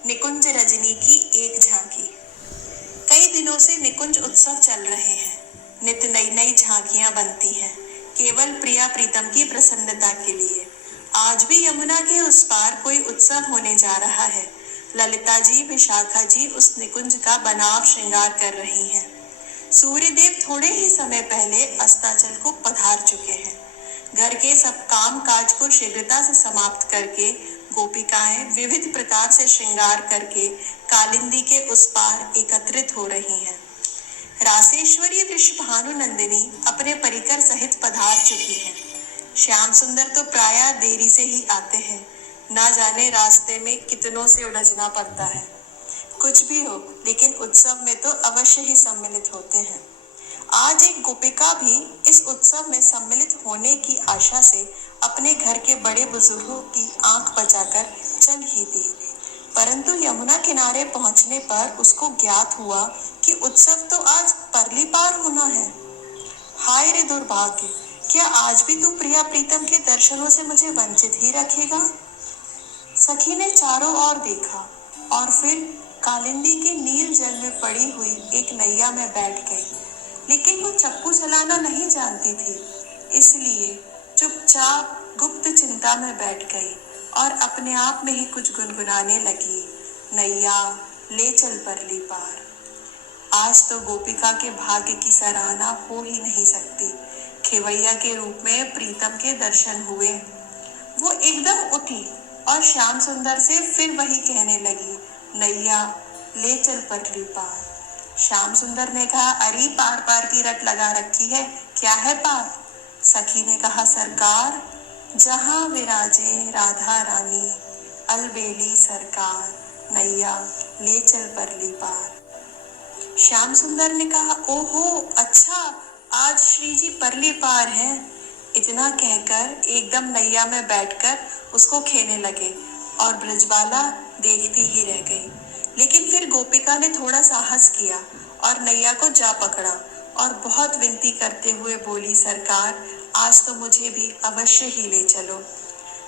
निकुंज रजनी की एक झांकी। कई दिनों से निकुंज उत्सव चल रहे हैं। नित नई नई झांकियां बनती हैं, केवल प्रिया प्रीतम की प्रसन्नता के लिए। आज भी यमुना के उस पार कोई उत्सव होने जा रहा है। ललिता जी, विशाखा जी उस निकुंज का बनाव श्रृंगार कर रही हैं। सूर्यदेव थोड़े ही समय पहले अस्ताचल को पधार चुके हैं। घर के सब काम काज को शीघ्रता से समाप्त करके गोपिकाएं विविध प्रकार से श्रृंगार करके कालिंदी के उस पार एकत्रित हो रही हैं। रासेश्वरी वृषभानु नंदिनी अपने परिकर सहित पधार चुकी हैं। श्याम सुंदर तो प्रायः देरी से ही आते हैं। ना जाने रास्ते में कितनों से उलझना पड़ता है। कुछ भी हो, लेकिन उत्सव में तो अवश्य ही सम्मिलित होते हैं। आज एक गोपिका भी इस उत्सव में सम्मिलित होने की आशा से अपने घर के बड़े बुजुर्गों की आंख बचाकर चल ही दी, परंतु यमुना किनारे पहुंचने पर उसको ज्ञात हुआ कि उत्सव तो आज परली पार होना है। हाय रे दुर्भाग्य, क्या आज भी तू प्रिया प्रीतम के दर्शनों से मुझे वंचित ही रखेगा? सखी ने चारों ओर देखा और फिर कालिंदी के नील जल में पड़ी हुई एक नैया में बैठ गई। लेकिन वो चप्पू चलाना नहीं जानती थी, इसलिए चुपचाप गुप्त चिंता में बैठ गई और अपने आप में ही कुछ गुनगुनाने लगी। नैया ले चल परली पार। आज तो गोपिका के भाग्य की सराहना हो ही नहीं सकती। खेवैया के रूप में प्रीतम के दर्शन हुए। वो एकदम उठी और श्याम सुंदर से फिर वही कहने लगी, नैया ले चल परली पार। श्याम सुंदर ने कहा, अरे पार पार की रट लगा रखी है, क्या है पार? सखी ने कहा, सरकार जहां विराजे राधा रानी, अलबेली सरकार, नैया ले चल परली पार। श्याम सुंदर ने कहा, ओहो अच्छा, आज श्री जी परली पार हैं। इतना कहकर एकदम नैया में बैठकर उसको खेने लगे और ब्रजबाला देखती ही रह गई। लेकिन फिर गोपिका ने थोड़ा साहस किया और नैया को जा पकड़ा और बहुत विनती करते हुए बोली, सरकार आज तो मुझे भी अवश्य ही ले चलो।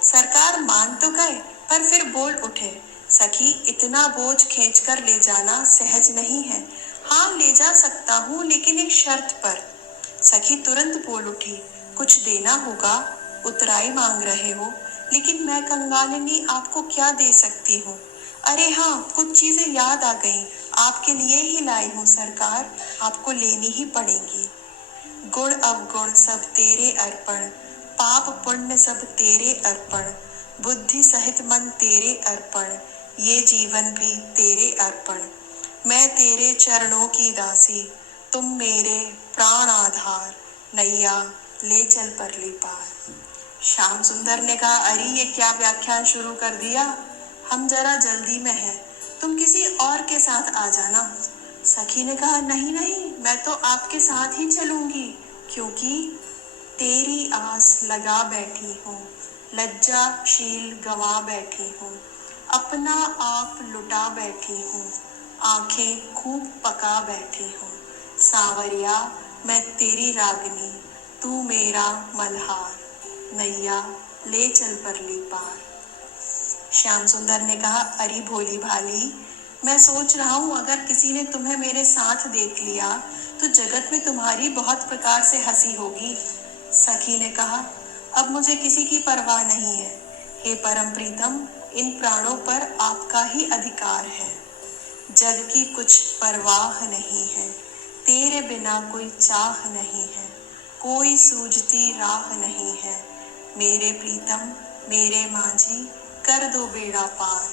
सरकार मान तो गए, पर फिर बोल उठे, सखी इतना बोझ खींचकर ले जाना सहज नहीं है। हाँ ले जा सकता हूँ, लेकिन एक शर्त पर। सखी तुरंत बोल उठी, कुछ देना होगा, उतराई मांग रहे हो, लेकिन मैं कंगालिनी आपको क्या दे सकती हूँ? अरे हाँ, कुछ चीजें याद आ गईं, आपके लिए ही लाई हूँ सरकार, आपको लेनी ही पड़ेगी। गुण अवगुण सब तेरे अर्पण, पाप पुण्य सब तेरे अर्पण, बुद्धि सहित मन तेरे अर्पण, ये जीवन भी तेरे अर्पण। मैं तेरे चरणों की दासी, तुम मेरे प्राण आधार, नैया ले चल परली पार। श्याम सुंदर ने कहा, अरे ये क्या व्याख्यान शुरू कर दिया, हम जरा जल्दी में हैं, तुम किसी और के साथ आ जाना। सखी ने कहा, नहीं नहीं, मैं तो आपके साथ ही चलूंगी, क्योंकि तेरी आस लगा बैठी हूँ, लज्जाशील गवा बैठी हूँ, अपना आप लुटा बैठी हूँ, आंखें खूब पका बैठी हूँ। सांवरिया मैं तेरी रागनी, तू मेरा मल्हार, नैया ले चल परली पार। श्याम सुंदर ने कहा, अरे भोली भाली, मैं सोच रहा हूँ अगर किसी ने तुम्हें मेरे साथ देख लिया तो जगत में तुम्हारी बहुत प्रकार से हंसी होगी। सखी ने कहा, अब मुझे किसी की परवाह नहीं है। हे परम प्रीतम, इन प्राणों पर आपका ही अधिकार है। जग की कुछ परवाह नहीं है, तेरे बिना कोई चाह नहीं है, कोई सूझती राह नहीं है। मेरे प्रीतम, मेरे माझी, कर दो बेड़ा पार,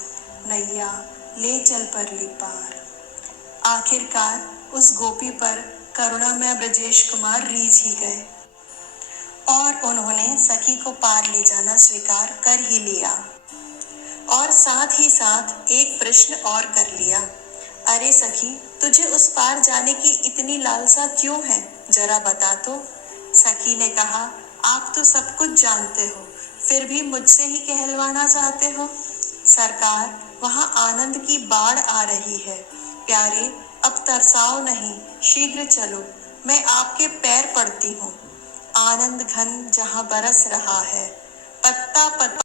नैया ले चल परली पार। आखिरकार उस गोपी पर करुणामय ब्रजेश कुमार रीझ ही गए और उन्होंने सखी को पार ले जाना स्वीकार कर ही लिया और साथ ही साथ एक प्रश्न और कर लिया, अरे सखी, तुझे उस पार जाने की इतनी लालसा क्यों है, जरा बता तो। सखी ने कहा, आप तो सब कुछ जानते हो, फिर भी मुझसे ही कहलवाना चाहते हो। सरकार, वहां आनंद की बाढ़ आ रही है, प्यारे अब तरसाओ नहीं, शीघ्र चलो, मैं आपके पैर पड़ती हूँ। आनंद घन जहां बरस रहा है, पत्ता पत्ता